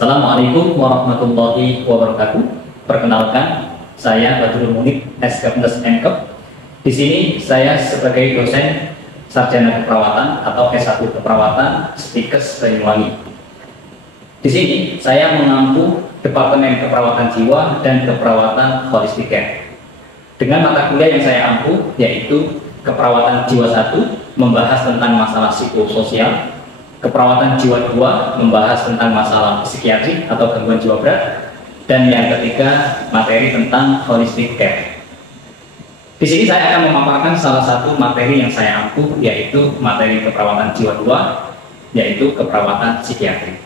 Assalamualaikum warahmatullahi wabarakatuh. Perkenalkan, saya Badrul Munib, S.Kepnes M.Kep. Di sini saya sebagai dosen sarjana keperawatan atau S1 keperawatan Stikes Banyuwangi. Di sini saya mengampu Departemen Keperawatan Jiwa dan Keperawatan Holistic Care. Dengan mata kuliah yang saya ampu yaitu Keperawatan Jiwa 1 membahas tentang masalah psikososial, Keperawatan Jiwa 2 membahas tentang masalah psikiatri atau gangguan jiwa berat, dan yang ketiga materi tentang holistic care. Di sini saya akan memaparkan salah satu materi yang saya ampu yaitu materi Keperawatan Jiwa 2, yaitu keperawatan psikiatri.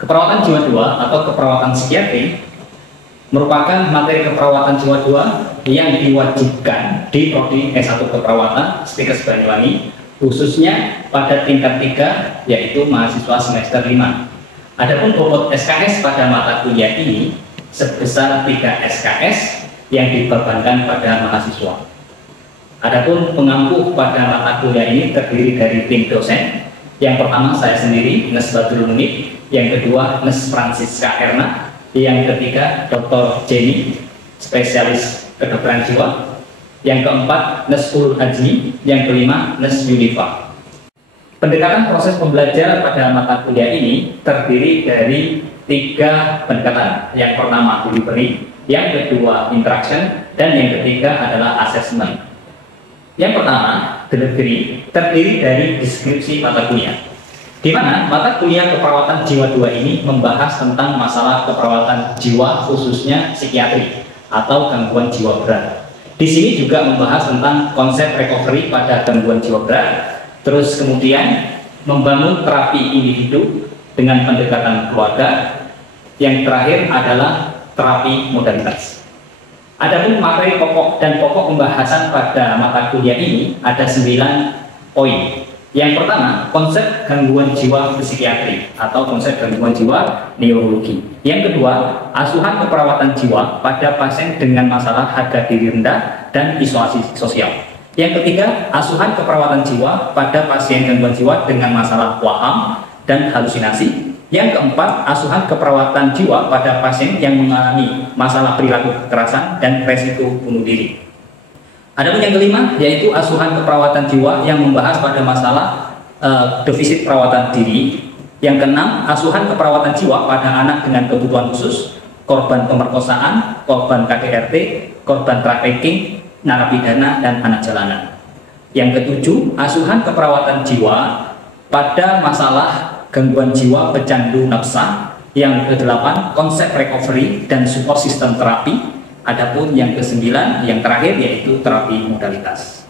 Keperawatan Jiwa 2 atau keperawatan psikiatri merupakan materi keperawatan jiwa 2 yang diwajibkan di prodi S1 keperawatan Stikes Banyuwangi, khususnya pada tingkat 3 yaitu mahasiswa semester 5. Adapun bobot SKS pada mata kuliah ini sebesar 3 SKS yang dibebankan pada mahasiswa. Adapun pengampu pada mata kuliah ini terdiri dari tim dosen. Yang pertama saya sendiri, Nes Badrul Munib, yang kedua Nes Francisca Erna, yang ketiga Dr. Jenny, spesialis kedokteran jiwa, yang keempat Nes Ulul Hajmi, yang kelima Nes Yunifa. Pendekatan proses pembelajaran pada mata kuliah ini terdiri dari 3 pendekatan. Yang pertama delivery, yang kedua interaction, dan yang ketiga adalah assessment. Yang pertama delivery terdiri dari deskripsi mata kuliah, di mana mata kuliah keperawatan jiwa 2 ini membahas tentang masalah keperawatan jiwa khususnya psikiatri atau gangguan jiwa berat. Di sini juga membahas tentang konsep recovery pada gangguan jiwa berat, terus kemudian membangun terapi individu dengan pendekatan keluarga, yang terakhir adalah terapi modalitas. Adapun materi pokok dan pokok pembahasan pada mata kuliah ini ada 9 poin. Yang pertama, konsep gangguan jiwa psikiatri atau konsep gangguan jiwa neurologi. Yang kedua, asuhan keperawatan jiwa pada pasien dengan masalah harga diri rendah dan isolasi sosial. Yang ketiga, asuhan keperawatan jiwa pada pasien gangguan jiwa dengan masalah waham dan halusinasi. Yang keempat, asuhan keperawatan jiwa pada pasien yang mengalami masalah perilaku kekerasan dan resiko bunuh diri. Adapun yang kelima yaitu asuhan keperawatan jiwa yang membahas pada masalah defisit perawatan diri. Yang keenam, asuhan keperawatan jiwa pada anak dengan kebutuhan khusus, korban pemerkosaan, korban KDRT, korban trafficking, narapidana, dan anak jalanan. Yang ketujuh, asuhan keperawatan jiwa pada masalah gangguan jiwa pecandu nafsa. Yang kedelapan, konsep recovery dan support system terapi. Adapun yang kesembilan, yang terakhir yaitu terapi modalitas.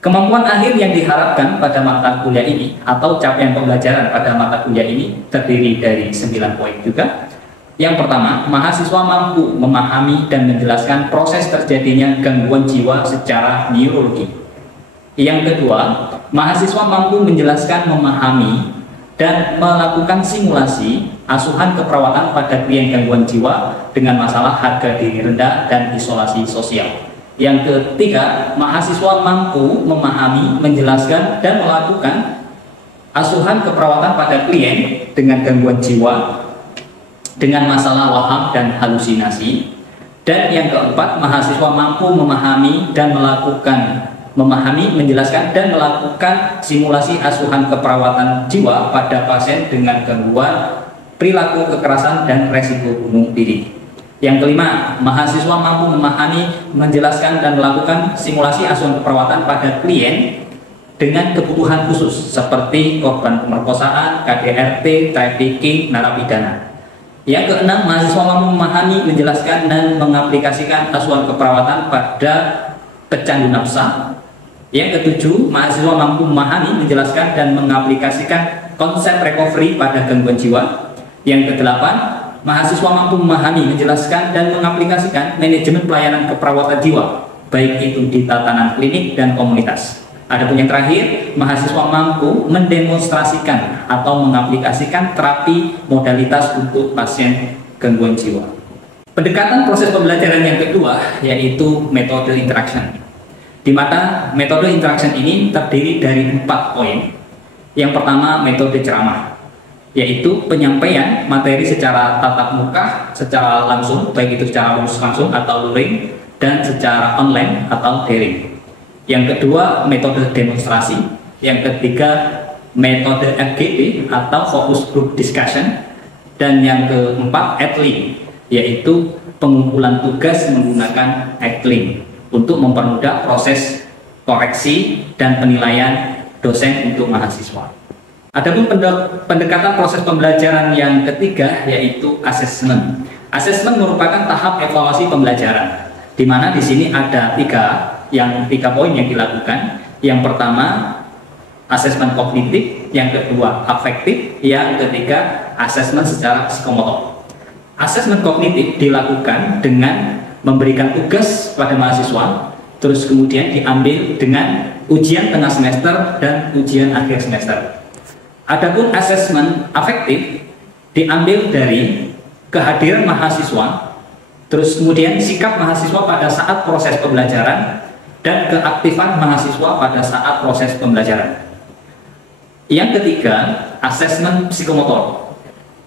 Kemampuan akhir yang diharapkan pada mata kuliah ini atau capaian pembelajaran pada mata kuliah ini terdiri dari 9 poin juga. Yang pertama, mahasiswa mampu memahami dan menjelaskan proses terjadinya gangguan jiwa secara neurologi. Yang kedua, mahasiswa mampu menjelaskan, memahami, dan melakukan simulasi asuhan keperawatan pada klien gangguan jiwa dengan masalah harga diri rendah dan isolasi sosial. Yang ketiga, mahasiswa mampu memahami, menjelaskan, dan melakukan asuhan keperawatan pada klien dengan gangguan jiwa dengan masalah waham dan halusinasi. Dan yang keempat, mahasiswa mampu memahami, menjelaskan, dan melakukan simulasi asuhan keperawatan jiwa pada pasien dengan gangguan perilaku kekerasan dan resiko bunuh diri. Yang kelima, mahasiswa mampu memahami, menjelaskan, dan melakukan simulasi asuhan keperawatan pada klien dengan kebutuhan khusus seperti korban pemerkosaan, KDRT, trafficking, narapidana. Yang keenam, mahasiswa mampu memahami, menjelaskan, dan mengaplikasikan asuhan keperawatan pada pecandu nafsa. Yang ketujuh, mahasiswa mampu memahami, menjelaskan, dan mengaplikasikan konsep recovery pada gangguan jiwa. Yang kedelapan, mahasiswa mampu memahami, menjelaskan, dan mengaplikasikan manajemen pelayanan keperawatan jiwa, baik itu di tatanan klinik dan komunitas. Adapun yang terakhir, mahasiswa mampu mendemonstrasikan atau mengaplikasikan terapi modalitas untuk pasien gangguan jiwa. Pendekatan proses pembelajaran yang kedua yaitu metode interaction, di mana metode interaction ini terdiri dari 4 poin. Yang pertama, metode ceramah. yaitu penyampaian materi secara tatap muka, secara langsung, baik itu secara langsung atau luring, dan secara online atau daring. Yang kedua, metode demonstrasi. Yang ketiga, metode FGD atau Focus Group Discussion. Dan yang keempat, ADLINK, yaitu pengumpulan tugas menggunakan ADLINK untuk mempermudah proses koreksi dan penilaian dosen untuk mahasiswa. Adapun pendekatan proses pembelajaran yang ketiga yaitu asesmen. Asesmen merupakan tahap evaluasi pembelajaran, di mana di sini ada tiga poin yang dilakukan. Yang pertama, asesmen kognitif, yang kedua afektif, yang ketiga asesmen secara psikomotor. Asesmen kognitif dilakukan dengan memberikan tugas pada mahasiswa, terus kemudian diambil dengan ujian tengah semester dan ujian akhir semester. Adapun asesmen afektif diambil dari kehadiran mahasiswa, terus kemudian sikap mahasiswa pada saat proses pembelajaran dan keaktifan mahasiswa pada saat proses pembelajaran. Yang ketiga, asesmen psikomotor,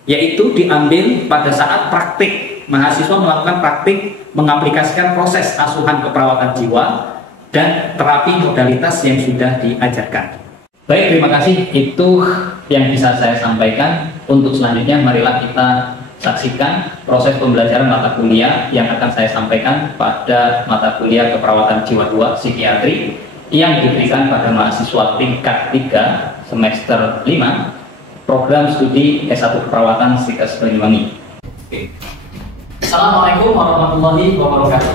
yaitu diambil pada saat praktik. Mahasiswa melakukan praktik mengaplikasikan proses asuhan keperawatan jiwa dan terapi modalitas yang sudah diajarkan. Baik, terima kasih. Itu yang bisa saya sampaikan. Untuk selanjutnya, marilah kita saksikan proses pembelajaran mata kuliah yang akan saya sampaikan pada mata kuliah keperawatan jiwa 2 psikiatri yang diberikan pada mahasiswa tingkat 3 semester 5 program studi S1 keperawatan Stikes Banyuwangi. Assalamualaikum warahmatullahi wabarakatuh.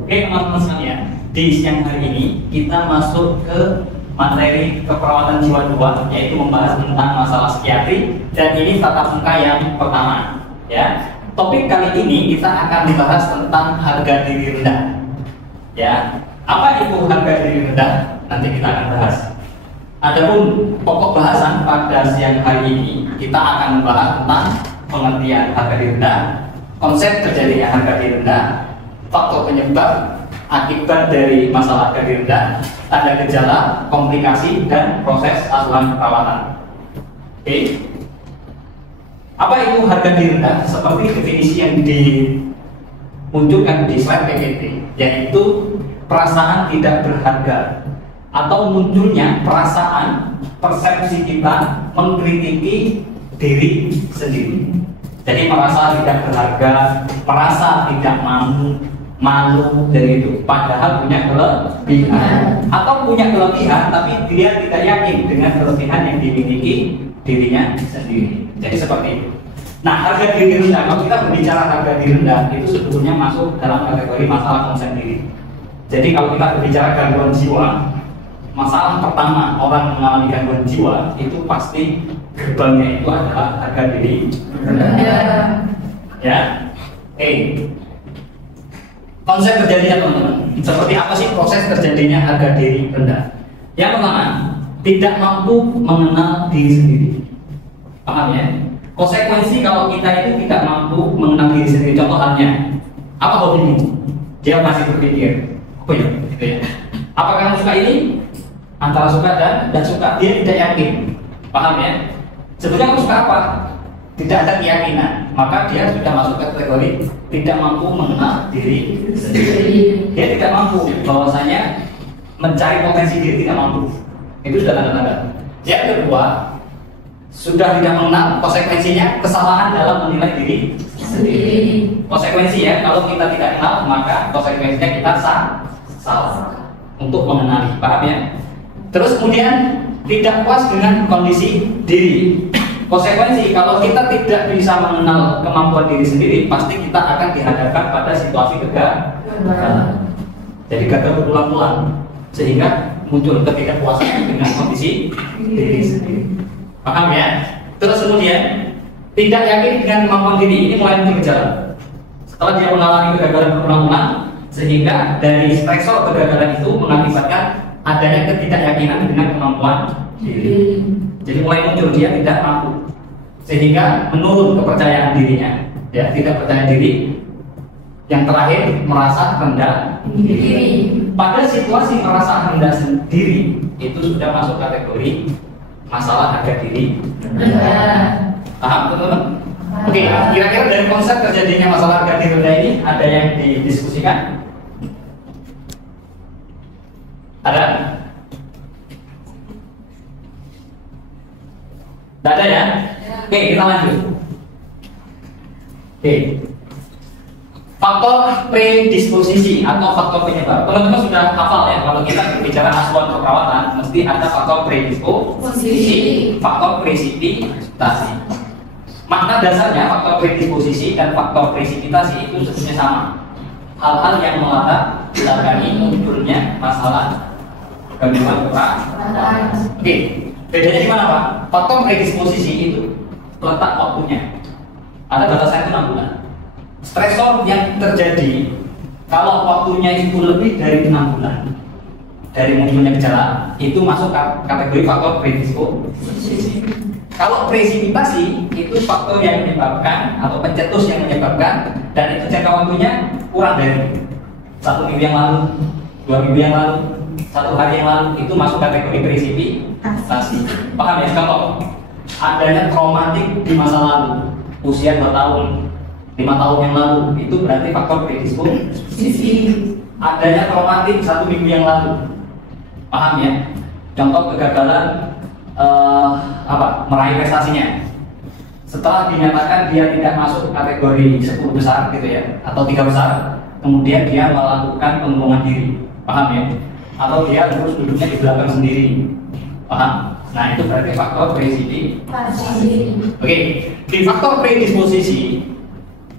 Oke, teman-teman sekalian, di siang hari ini kita masuk ke materi keperawatan jiwa 2, yaitu membahas tentang masalah psikiatri, dan ini tatap muka yang pertama. Ya, topik kali ini kita akan membahas tentang harga diri rendah. Ya, apa itu harga diri rendah? Nanti kita akan bahas. Adapun pokok bahasan pada siang hari ini kita akan membahas tentang pengertian harga diri rendah, konsep terjadinya harga diri rendah, faktor penyebab akibat dari masalah harga diri rendah, tanda gejala, komplikasi, dan proses asuhan perawatan. Oke. Apa itu harga diri rendah? Seperti definisi yang dimunculkan di slide PPT, yaitu perasaan tidak berharga atau munculnya perasaan persepsi kita mengkritiki diri sendiri. Jadi merasa tidak berharga, merasa tidak malu dari itu, padahal punya kelebihan atau punya kelebihan tapi dia tidak yakin dengan kelebihan yang dimiliki dirinya sendiri. Jadi seperti itu. Nah, harga diri rendah, kalau kita berbicara harga diri rendah itu sebetulnya masuk dalam kategori masalah konsep diri. Jadi kalau kita berbicara gangguan jiwa, masalah pertama orang mengalami gangguan jiwa itu pasti gerbangnya itu adalah harga diri rendah. Ya, konsep terjadinya teman-teman, seperti apa sih proses terjadinya harga diri rendah? Yang pertama, tidak mampu mengenal diri sendiri. Paham ya? Konsekuensi kalau kita itu tidak mampu mengenal diri sendiri. Contoh halnya, apa hobimu? Dia masih berpikir, oh ya, gitu ya. Apakah kamu suka ini? Antara suka dan tidak suka, dia tidak yakin. Paham ya? Sebetulnya kamu suka apa? Tidak ada keyakinan, maka dia sudah masuk kategori tidak mampu mengenal diri sendiri. Dia tidak mampu, bahwasanya mencari potensi diri tidak mampu. Itu sudah tanda-tanda. Yang kedua, sudah tidak mengenal, konsekuensinya kesalahan dalam menilai diri sendiri. Konsekuensi ya, kalau kita tidak kenal, maka konsekuensinya kita salah untuk mengenali. Paham ya? Terus kemudian tidak puas dengan kondisi diri. Konsekuensi kalau kita tidak bisa mengenal kemampuan diri sendiri, pasti kita akan dihadapkan pada situasi kegagalan. Jadi gagal berulang-ulang, sehingga muncul ketidakpuasan dengan kondisi diri sendiri. Paham ya? Terus kemudian tidak yakin dengan kemampuan diri, ini mulai muncul gejala. Setelah dia mengalami kegagalan berulang-ulang, sehingga dari stresor kegagalan itu mengakibatkan adanya ketidakyakinan dengan kemampuan diri. Jadi mulai muncul dia tidak mampu, sehingga menurun kepercayaan dirinya, ya, tidak percaya diri. Yang terakhir merasa rendah diri. pada situasi merasa rendah sendiri itu sudah masuk kategori masalah harga diri. Paham teman-teman? Oke, kira-kira dari konsep terjadinya masalah harga diri rendah ini ada yang didiskusikan? Ada? Tidak ada ya? Oke, kita lanjut. Oke. Faktor predisposisi atau faktor penyebab. Teman-teman sudah hafal ya, kalau kita bicara asuhan keperawatan mesti ada faktor predisposisi, faktor presipitasi. Makna dasarnya faktor predisposisi dan faktor presipitasi itu sebetulnya sama. Hal-hal yang melatar belakangi munculnya masalah gangguan keperawatan. Oke, bedanya di mana Pak? Faktor predisposisi itu letak waktunya. Ada batasannya itu 6 bulan. Stresor yang terjadi kalau waktunya itu lebih dari 6 bulan dari munculnya gejala itu masuk kategori faktor predisposisi. Kalau presipitasi itu faktor yang menyebabkan atau pencetus yang menyebabkan dan itu jangka waktunya kurang dari 1 minggu yang lalu, 2 minggu yang lalu, 1 hari yang lalu, itu masuk kategori presipitasi. Paham ya? Kalau adanya traumatik di masa lalu, usia 2 tahun, 5 tahun yang lalu, itu berarti faktor predisposisi. Adanya traumatik 1 minggu yang lalu, paham ya? Contoh kegagalan meraih prestasinya. Setelah dinyatakan dia tidak masuk kategori 10 besar gitu ya, atau 3 besar, kemudian dia melakukan pengurangan diri, paham ya? Atau dia terus duduknya di belakang sendiri, paham? Nah itu berarti faktor presipitasi. Oke, di faktor predisposisi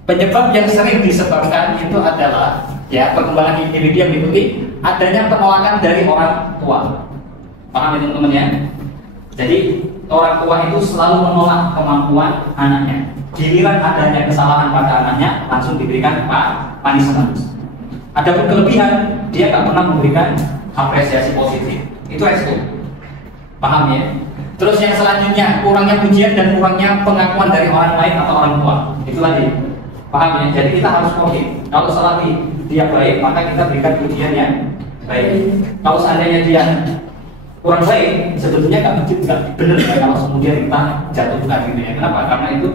penyebab yang sering disebabkan itu adalah ya perkembangan individu yang diikuti adanya penolakan dari orang tua, paham ya teman-teman ya? Jadi orang tua itu selalu menolak kemampuan anaknya. Giliran adanya kesalahan pada anaknya langsung diberikan punishment. Adapun kelebihan dia tak pernah memberikan apresiasi positif. Itu resiko. Paham ya? Terus yang selanjutnya kurangnya pujian dan kurangnya pengakuan dari orang lain atau orang tua. Itu lagi. Paham ya? Jadi kita harus positif. Kalau selagi dia baik maka kita berikan pujian yang baik. Kalau seandainya dia kurang baik, sebetulnya nggak benar ya kalau kemudian kita jatuhkan gitu ya. Kenapa? Karena itu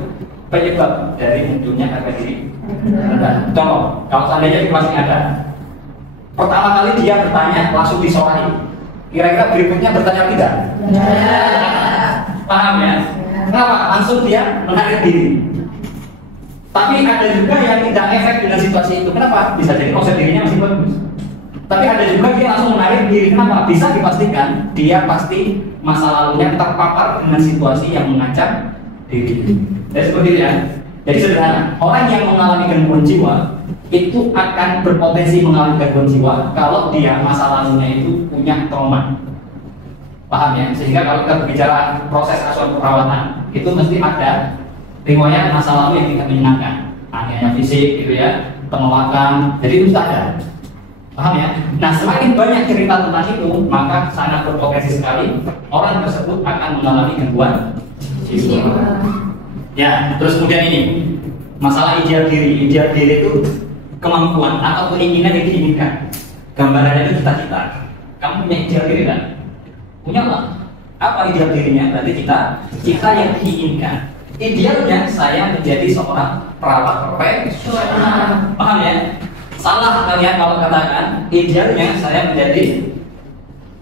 penyebab dari munculnya harga diri rendah. Contoh, kalau seandainya di kelas ini ada, pertama kali dia bertanya langsung disorahi. Kira-kira berikutnya bertanya tidak? Paham ya? Kenapa? Langsung dia menarik diri. Tapi ada juga yang tidak efek dengan situasi itu. Kenapa? Bisa jadi konsep dirinya masih bagus. Tapi ada juga dia langsung menarik diri. Kenapa? Bisa dipastikan dia pasti masa lalunya terpapar dengan situasi yang mengancam diri. Jadi seperti itu ya. Jadi sederhana, orang yang mengalami gangguan jiwa itu akan berpotensi mengalami gangguan jiwa kalau dia masa lalunya itu punya trauma. Paham ya? Sehingga kalau kita berbicara proses asuhan perawatan itu mesti ada riwayat masa lalu yang tidak menyenangkan, anehnya fisik gitu ya, penolakan. Jadi itu sudah ada. Paham ya? Nah semakin banyak cerita tentang itu maka sangat berpotensi sekali orang tersebut akan mengalami gangguan jiwa. Ya, terus kemudian ini masalah ideal diri. Ideal diri itu kemampuan atau keinginan yang diinginkan. Gambarannya itu cita-cita. Kamu punya ideal diri kan? Punya lah. Apa ideal dirinya? Berarti cita yang diinginkan. Idealnya saya menjadi seorang perawat profesional. Paham ya? Salah kalian kalau katakan idealnya saya menjadi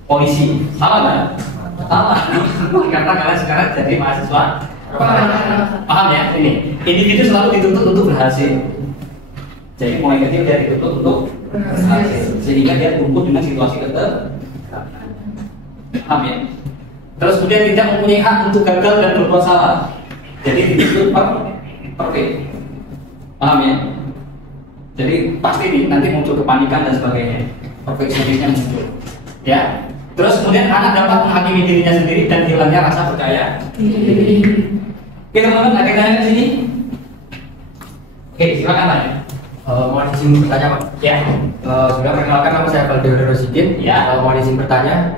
polisi. Salah nggak? Salah. Karena kalian sekarang jadi mahasiswa. Paham ya? Ini individu selalu dituntut untuk berhasil. Jadi mulai kecil dia dituntut untuk berhasil, sehingga dia tumbuh dengan situasi keterbatasan. Paham ya? Terus kemudian tidak mempunyai hak untuk gagal dan berbuat salah. Jadi dituntut perfect. Paham ya? Jadi pasti nih nanti muncul kepanikan dan sebagainya, perfeksionisnya muncul. Ya. Terus kemudian anak dapat menghakimi dirinya sendiri dan hilangnya rasa percaya diri. Oke teman-teman, ada yang di sini? Oke, silakan tanya. Mau izin bertanya Pak? Ya. Sudah perkenalkan nama saya Valdir Rosidin. Ya. Mau izin bertanya,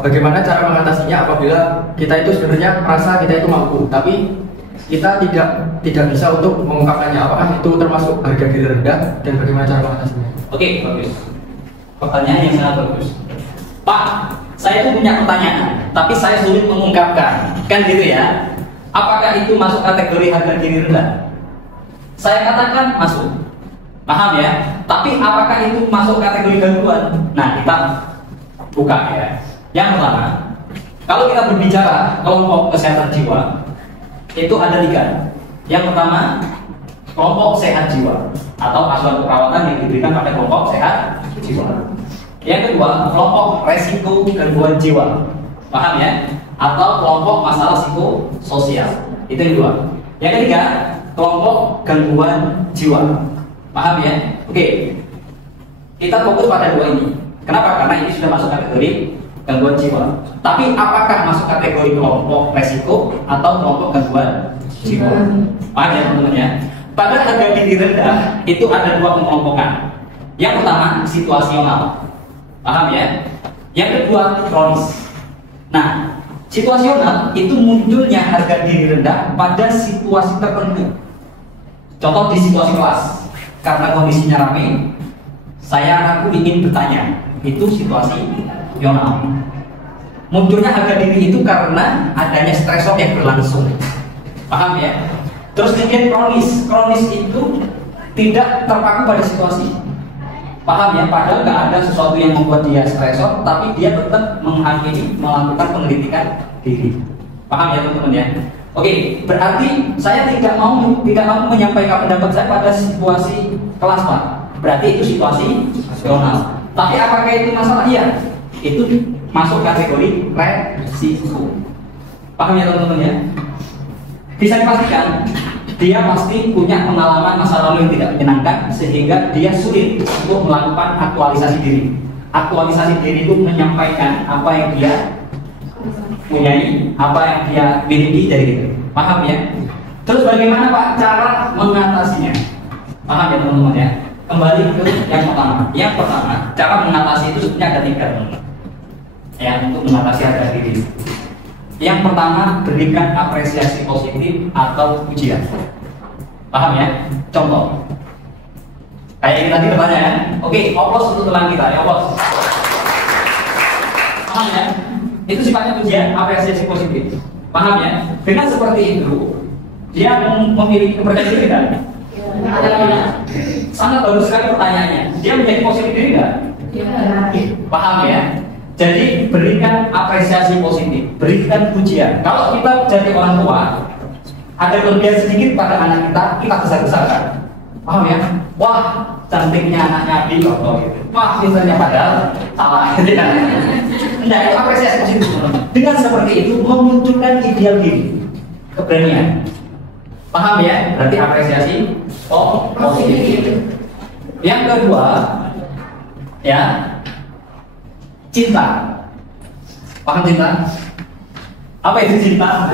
bagaimana cara mengatasinya apabila kita itu sebenarnya merasa kita itu mampu, tapi kita tidak bisa untuk mengungkapkannya. Apakah itu termasuk harga diri rendah dan bagaimana cara mengatasinya? Oke, bagus. Pertanyaan yang sangat bagus. Pak, saya itu punya pertanyaan, tapi saya sulit mengungkapkan. Kan gitu ya? Apakah itu masuk kategori harga diri rendah? Saya katakan masuk. Paham ya? Tapi apakah itu masuk kategori gangguan? Nah, kita buka ya. Yang pertama, kalau kita berbicara kelompok kesehatan jiwa, itu ada 3. Yang pertama, kelompok sehat jiwa atau asuhan perawatan yang diberikan pada kelompok sehat jiwa. Yang kedua, kelompok resiko gangguan jiwa, paham ya? Atau kelompok masalah psikososial. Itu yang kedua. Yang ketiga, kelompok gangguan jiwa, paham ya? Oke, kita fokus pada 2 ini. Kenapa? Karena ini sudah masuk kategori gangguan jiwa. Tapi apakah masuk kategori kelompok resiko atau kelompok gangguan jiwa? Paham ya teman-teman ya? Pada harga diri rendah itu ada 2 pengelompokan. Yang pertama situasional, paham ya? Yang kedua kronis. Nah, situasional itu munculnya harga diri rendah pada situasi tertentu. Contoh di situasi kelas, karena kondisinya ramai, aku ingin bertanya. Itu situasional. Munculnya harga diri itu karena adanya stresor yang berlangsung, paham ya? Terus kemudian kronis itu tidak terpaku pada situasi, paham ya? Padahal nggak ada sesuatu yang membuat dia stresor, tapi dia tetap melakukan penelitian diri, paham ya teman-teman ya? Oke, berarti saya tidak mau menyampaikan pendapat saya pada situasi kelas, Pak. Berarti itu situasi situasional. Tapi apakah itu masalah? Iya, itu masuk kategori resiko. Paham ya teman-teman ya? Bisa dipastikan dia pasti punya pengalaman masa lalu yang tidak menyenangkan sehingga dia sulit untuk melakukan aktualisasi diri. Aktualisasi diri itu menyampaikan apa yang dia punyai, apa yang dia miliki dari itu. Paham ya? Terus bagaimana Pak cara mengatasinya? Paham ya teman-teman ya? Kembali ke yang pertama. Yang pertama, cara mengatasi itu sebenarnya ada 3 teman-teman. Ya, untuk mengatasi harga diri. Yang pertama, berikan apresiasi positif atau pujian. Paham ya? Contoh. Kayak yang tadi pertanyaan. Oke, oplos untuk teman kita, ya oplos. Paham ya? Itu sifatnya pujian, apresiasi positif. Paham ya? Dengan seperti itu, dia memiliki kepercayaan diri kan? Sangat bagus sekali pertanyaannya. Dia menjadi positif diri nggak? Paham ya? Jadi berikan apresiasi positif, berikan pujian. Kalau kita jadi orang tua, ada kelebihan sedikit pada anak kita besar-besarkan. Paham ya? Wah, cantiknya anaknya Abi gitu. Wah, pintarnya padahal salah. Nah, itu apresiasi positif. Dengan seperti itu memunculkan ideal diri, keberanian. Paham ya? Berarti apresiasi positif. Yang kedua, ya, cinta. Paham cinta? Apa itu cinta?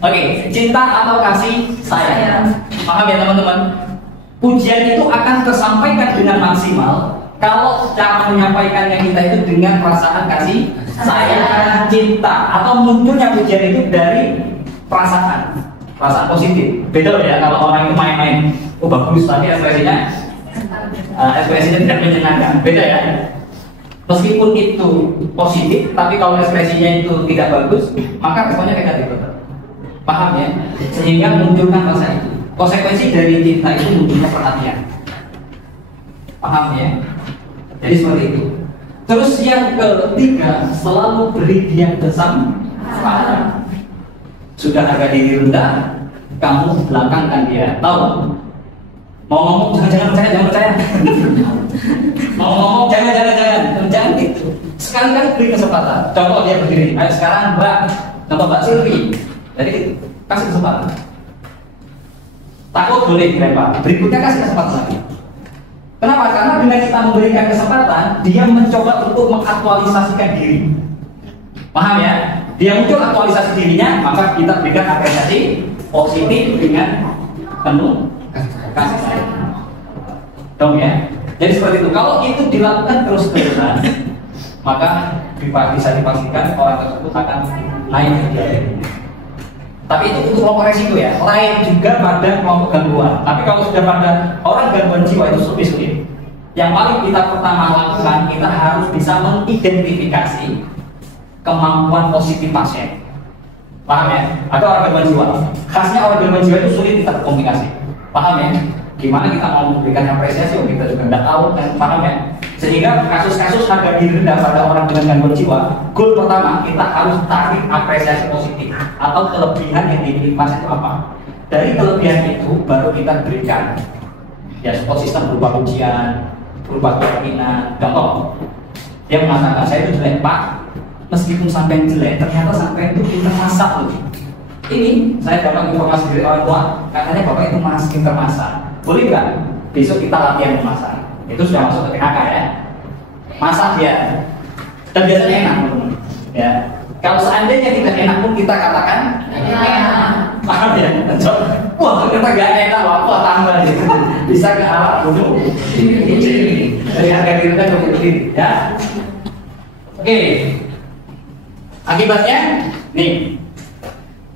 Oke, cinta atau kasih sayang. Paham ya teman-teman? Pujian itu akan tersampaikan dengan maksimal kalau cara menyampaikannya kita itu dengan perasaan kasih sayang, cinta, atau munculnya pujian itu dari perasaan positif. Beda loh ya kalau orang itu main-main, oh bagus tapi ekspresinya tidak menyenangkan. Beda ya. Meskipun itu positif, tapi kalau ekspresinya itu tidak bagus, maka responnya negatif. Paham ya? Sehingga munculkan rasa itu. Konsekuensi dari cinta itu munculnya perhatian. Paham ya? Jadi seperti itu. Terus yang ketiga, selalu beri dia kesempatan. Sudah harga diri rendah, kamu belakangkan dia. Tahu? Mau ngomong jangan percaya. Mau ngomong jangan gitu. Sekali-kali beri kesempatan. Contoh dia berdiri. Ayo sekarang Mbak Silvi. Jadi kasih kesempatan. Takut boleh dilempar. Berikutnya kasih kesempatan lagi. Kenapa? Karena dengan kita memberikan kesempatan, dia mencoba untuk mengaktualisasikan diri. Paham ya? Dia muncul aktualisasi dirinya, maka kita berikan apresiasi positif dengan penuh kasih sayang. Dong ya. Jadi seperti itu. Kalau itu dilakukan terus-terusan, maka bisa dipastikan orang tersebut akan naik. Tapi itu untuk kelompok resiko ya. Lain juga pada kelompok gangguan. Tapi kalau sudah pada orang gangguan jiwa itu lebih sulit. Yang paling kita pertama lakukan, kita harus bisa mengidentifikasi kemampuan positif pasien. Paham ya? Ada orang gangguan jiwa. Khasnya orang gangguan jiwa itu sulit kita komunikasi. Paham ya? Gimana kita mau memberikan apresiasi, kita juga tidak tahu, kan? Paham ya? Sehingga kasus-kasus harga diri rendah pada orang dengan gangguan jiwa, goal pertama kita harus tarik apresiasi positif atau kelebihan yang dimiliki pasien itu apa. Dari kelebihan itu baru kita berikan ya support system berupa ujian, berupa keyakinan. Contoh, dia mengatakan saya itu jelek pak, meskipun sampai jelek ternyata sampai itu pintar masak loh. Ini saya dapat informasi dari orang tua, katanya bapak itu pintar masak. Boleh nggak besok kita latihan memasak? Itu sudah masuk ke PHK ya. Masak dia, dan biasanya enak teman-teman. Ya. Kalau seandainya tidak enak pun kita katakan enak. Paham ya? Wah ternyata gak enak, apa tambah gitu. Bisa ke arah dulu. Dari harga diri kita ke diri, ya. Oke. Akibatnya, nih.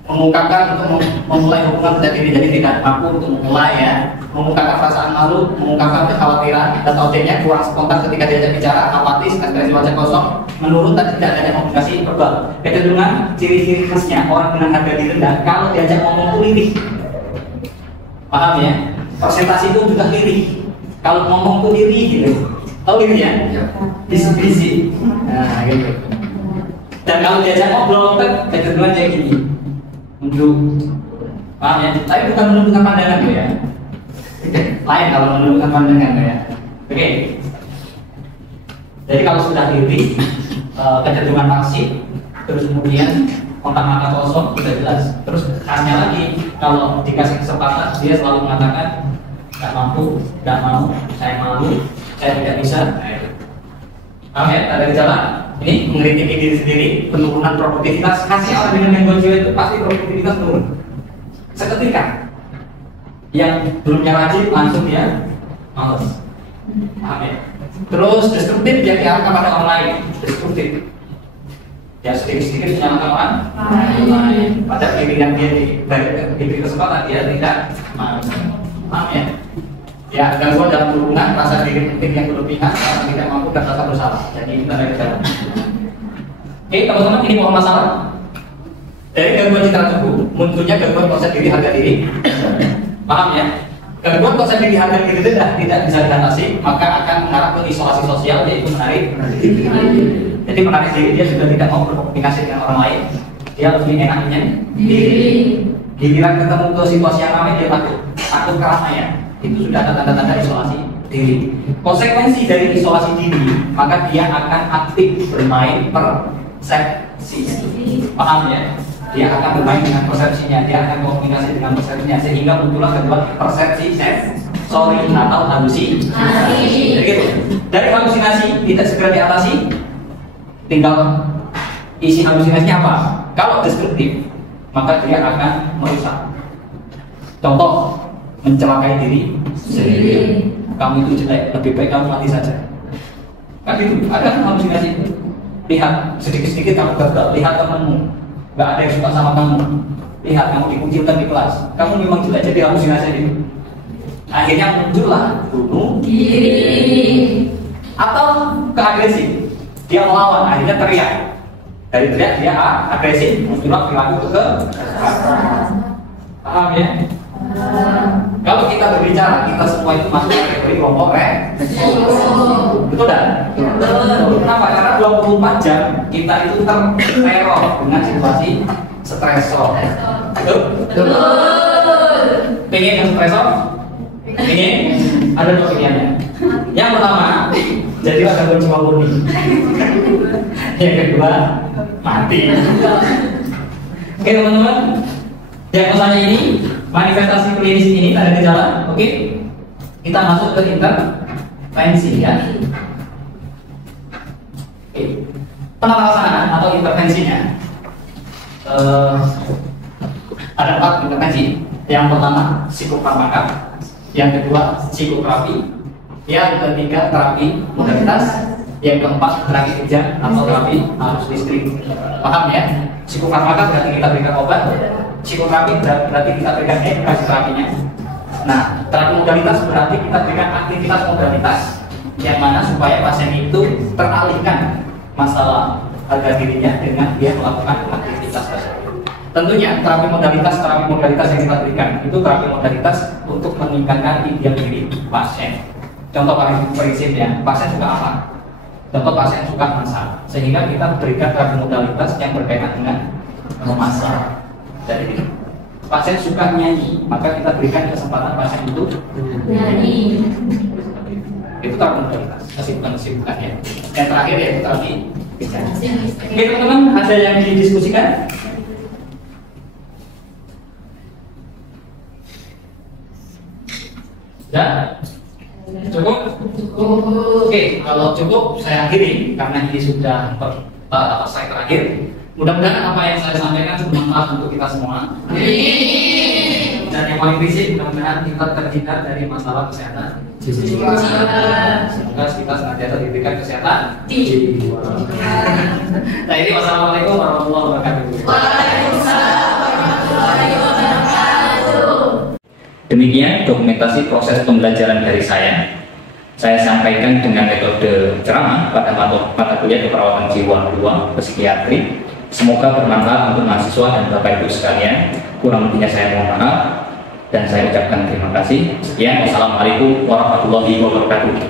Mengungkapkan untuk memulai hubungan tidak diri, jadi tidak mampu untuk memulai ya, mengungkapkan perasaan malu, mengungkapkan kekhawatiran dan objeknya kurang spontan ketika diajak bicara, apatis, ekspresi wajah kosong, menurun dan tidak adanya komunikasi verbal. Kecenderungan ciri-ciri khasnya orang dengan harga diri rendah kalau diajak ngomong itu lirih. Paham ya? Presentasi itu juga lirih. Kalau ngomong itu lirih gitu. Tahu lirih ya? Bisik-bisik. Nah gitu. Dan kalau diajak ngobrol kan kecenderungan kayak gini. Menunduk, paham ya? Tapi bukan menundukkan pandangan tuh ya. Lain kalau menundukkan pandangan tuh ya. Oke. Jadi kalau sudah diri, kecenderungan pasif, terus kemudian kontak mata kosong sudah jelas. Terus khasnya lagi, kalau dikasih kesempatan dia selalu mengatakan nggak mampu, nggak mau, saya malu, saya tidak bisa. Nah itu. Paham ya? Ada gejala. Ini mengkritik diri sendiri, penurunan produktivitas. Khasnya orang dengan gangguan jiwa itu pasti produktivitas turun seketika. Yang belumnya rajin langsung dia males. Paham ya? Terus destruktif dia diarahkan pada orang lain. Destruktif ya sedikit-sedikit menyalahkan orang lain. Pada pilihan dia diberi kesempatan dia tidak mau. Paham ya? Ya, gangguan dalam hubungan, rasa diri penting yang berlebihan, karena tidak mampu dan rasa bersalah. Jadi kita ada gejala. Oke, teman-teman, ini mohon masalah. Dari gangguan citra tubuh, munculnya gangguan konsep diri harga diri. Paham ya? Gangguan konsep diri harga diri tidak bisa diatasi, maka akan mengarah ke isolasi sosial, yaitu menarik diri. Jadi menarik diri dia sudah tidak mau berkomunikasi dengan orang lain. Dia lebih enaknya diri. Giliran ketemu ke situasi yang ramai dia takut keramaian. Itu sudah ada tanda-tanda isolasi diri. Konsekuensi dari isolasi diri, maka dia akan aktif bermain persepsi. Paham ya? Dia akan bermain dengan persepsinya, dia akan komunikasi dengan persepsinya, sehingga muncullah gangguan persepsi sensori atau halusinasi. Jadi gitu. Dari halusinasi tidak segera diatasi, tinggal isi halusinasinya apa? Kalau destruktif, maka dia akan merusak. Contoh, mencelakai diri sendiri. Kamu itu jelek, lebih baik kamu mati saja. Kan gitu, ada halusinasi. Lihat, sedikit-sedikit kamu gagal. Lihat temanmu, nggak ada yang suka sama kamu. Lihat, kamu dikucilkan di kelas. Kamu memang jelek, jadi halusinasi itu. Akhirnya muncullah bunuh diri. Atau keagresif. Dia melawan, akhirnya teriak. Dari teriak dia agresif, muncullah perilaku kekerasan. Paham ya? Kalau kita berbicara, kita semua itu masuk kategori kelompok resiko. Betul kan? Betul. Kenapa? Karena 24 jam kita itu terteror dengan situasi stresor. Betul? Betul. Pengen yang stresor? Pengen? Ada dua pilihannya. Yang pertama, jadilah gangguan jiwa murni. Yang kedua, mati. Oke teman-teman, diagnosanya ini, manifestasi klinis ini ada gejala. Oke, kita masuk ke intervensi ya. Oke, penelaksanaan atau intervensinya ada 4 intervensi. Yang pertama psikofarmaka, yang kedua psikoterapi, yang ketiga terapi modalitas, yang keempat terapi kejang atau terapi arus listrik. Paham ya? Psikofarmaka berarti kita berikan obat, Psikoterapi berarti kita berikan edukasi terapinya. Nah, terapi modalitas berarti kita berikan aktivitas modalitas yang mana supaya pasien itu teralihkan masalah harga dirinya dengan dia melakukan aktivitas tersebut. Tentunya terapi modalitas yang kita berikan itu terapi modalitas untuk meningkatkan ideal diri pasien. Contoh paling prinsipnya, pasien suka apa? Contoh pasien suka masak, sehingga kita berikan terapi modalitas yang berkaitan dengan memasak. Jadi pasien suka nyanyi, maka kita berikan kesempatan pasien itu nyanyi. Itu terapi modalitas, kesibukan ya. Yang terakhir yaitu terapi gejala. Oke teman-teman, ada yang didiskusikan? Ya? Cukup? Oke, kalau cukup saya akhiri karena ini sudah slide terakhir. Mudah-mudahan apa yang saya sampaikan bermanfaat untuk kita semua. Dan yang paling prinsip, mudah-mudahan kita terhindar dari masalah kesehatan jiwa. Semoga kita senantiasa diberikan kesehatan jiwa. Nah ini wassalamualaikum warahmatullahi wabarakatuh. Waalaikumsalam warahmatullahi wabarakatuh. Demikian dokumentasi proses pembelajaran dari saya. Saya sampaikan dengan metode ceramah pada mata kuliah keperawatan jiwa 2 psikiatri. Semoga bermanfaat untuk mahasiswa dan Bapak Ibu sekalian. Kurang lebihnya saya mohon maaf dan saya ucapkan terima kasih. Sekian, wassalamualaikum warahmatullahi wabarakatuh.